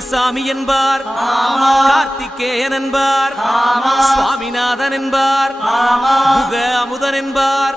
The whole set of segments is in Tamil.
சுப்பிரமணிய சாமி என்பார் கார்த்திகேயன் என்பார். சுவாமிநாதன் என்பார். அமுதன் என்பார்.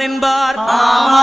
என்பார். ஆமா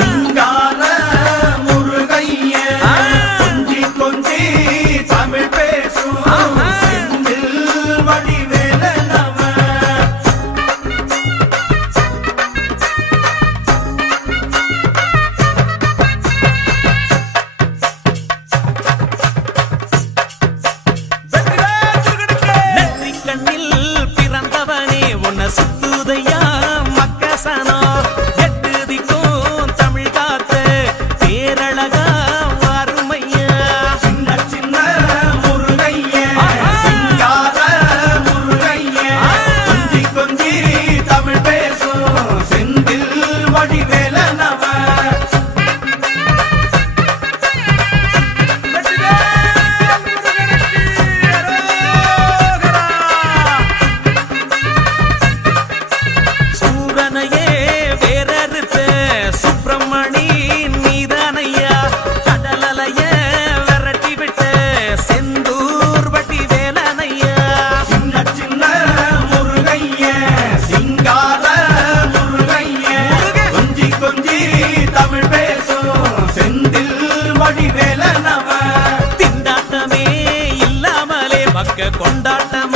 கொண்டாட்டம்